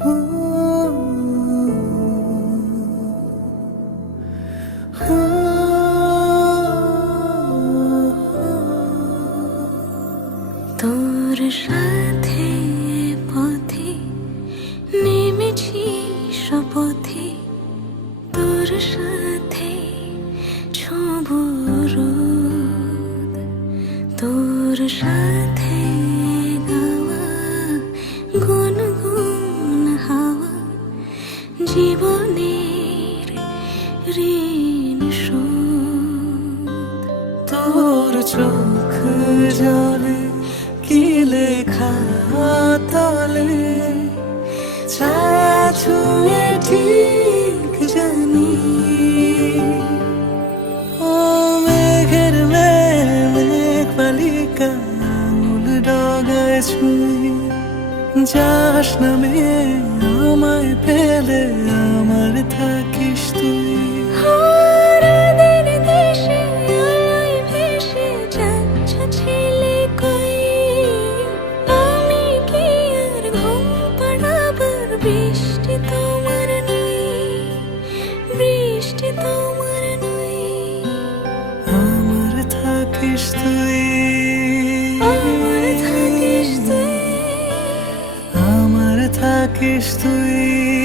তোর সাথে পথে নেমেছি শপথে, তোর সাথে ছোঁব রোদ, তোর সাথে গাওয়া গুনগুন হাওয়া জীবনের ঋণ শোধ। তোর চোখ জলে কি লেখা তলে ছায়া ছুঁয়ে ঠিক জানি। ও মেঘের মেঘ বালিকা আঙুল ডগায় ছুঁয়ে যাস নামে আমায় ফেলে আমার থাকিস তুই। বৃষ্টি তোমার নই, বৃষ্টি তোমার নই, আমার থাকিস তুই, আমার থাকিস তুই, আমার থাকিস তুই।